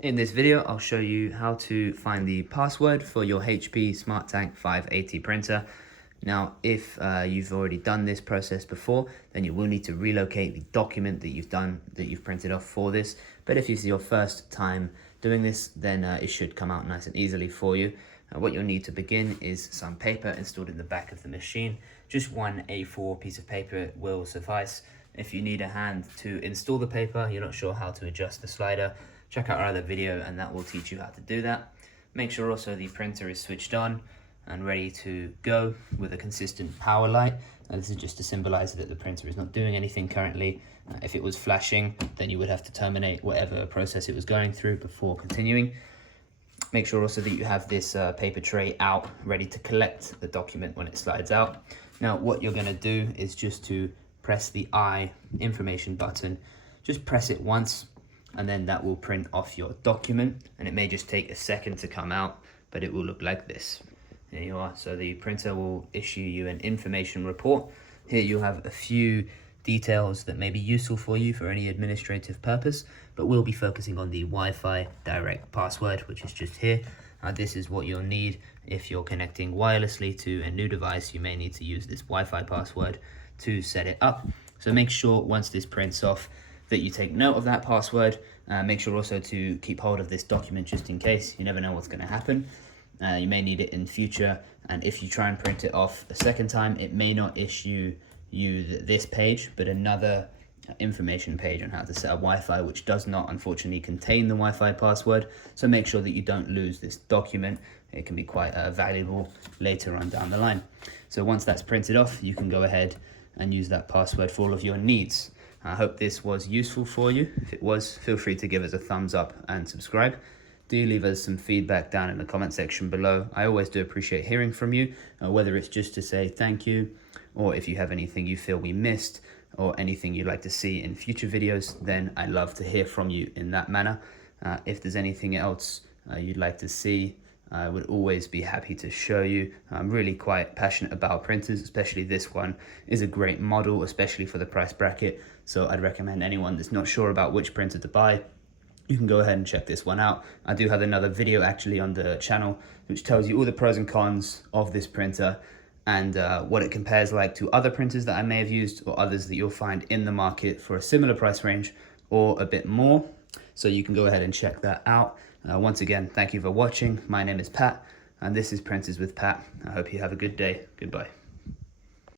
In this video, I'll show you how to find the password for your HP SmartTank 580 printer. Now, if you've already done this process before, then you will need to relocate the document that you've printed off for this. But if this is your first time doing this, then it should come out nice and easily for you. What you'll need to begin is some paper installed in the back of the machine. Just one A4 piece of paper will suffice. If you need a hand to install the paper, you're not sure how to adjust the slider, check out our other video and that will teach you how to do that. Make sure also the printer is switched on and ready to go with a consistent power light. This is just to symbolize that the printer is not doing anything currently. If it was flashing, then you would have to terminate whatever process it was going through before continuing. Make sure also that you have this paper tray out, ready to collect the document when it slides out. Now, what you're gonna do is just to press the I information button. Just press it once, and then that will print off your document. And it may just take a second to come out, but it will look like this. There you are. So the printer will issue you an information report. Here you have a few details that may be useful for you for any administrative purpose, but we'll be focusing on the Wi-Fi direct password, which is just here. This is what you'll need if you're connecting wirelessly to a new device. You may need to use this Wi-Fi password to set it up. So make sure once this prints off that you take note of that password. Make sure also to keep hold of this document just in case. You never know what's going to happen. You may need it in future, and if you try and print it off a second time, it may not issue you this page, but another information page on how to set up Wi-Fi, which does not unfortunately contain the Wi-Fi password. So make sure that you don't lose this document. It can be quite valuable later on down the line. So once that's printed off, you can go ahead and use that password for all of your needs. I hope this was useful for you. If it was, feel free to give us a thumbs up and subscribe. Do leave us some feedback down in the comment section below. I always do appreciate hearing from you, whether it's just to say thank you, or if you have anything you feel we missed, or anything you'd like to see in future videos, then I'd love to hear from you in that manner. If there's anything else you'd like to see, I would always be happy to show you. I'm really quite passionate about printers, especially this one is a great model, especially for the price bracket. So I'd recommend anyone that's not sure about which printer to buy, you can go ahead and check this one out. I do have another video actually on the channel which tells you all the pros and cons of this printer and what it compares like to other printers that I may have used or others that you'll find in the market for a similar price range or a bit more. So you can go ahead and check that out. Once again, thank you for watching. My name is Pat and this is Printers with Pat. I hope you have a good day. Goodbye.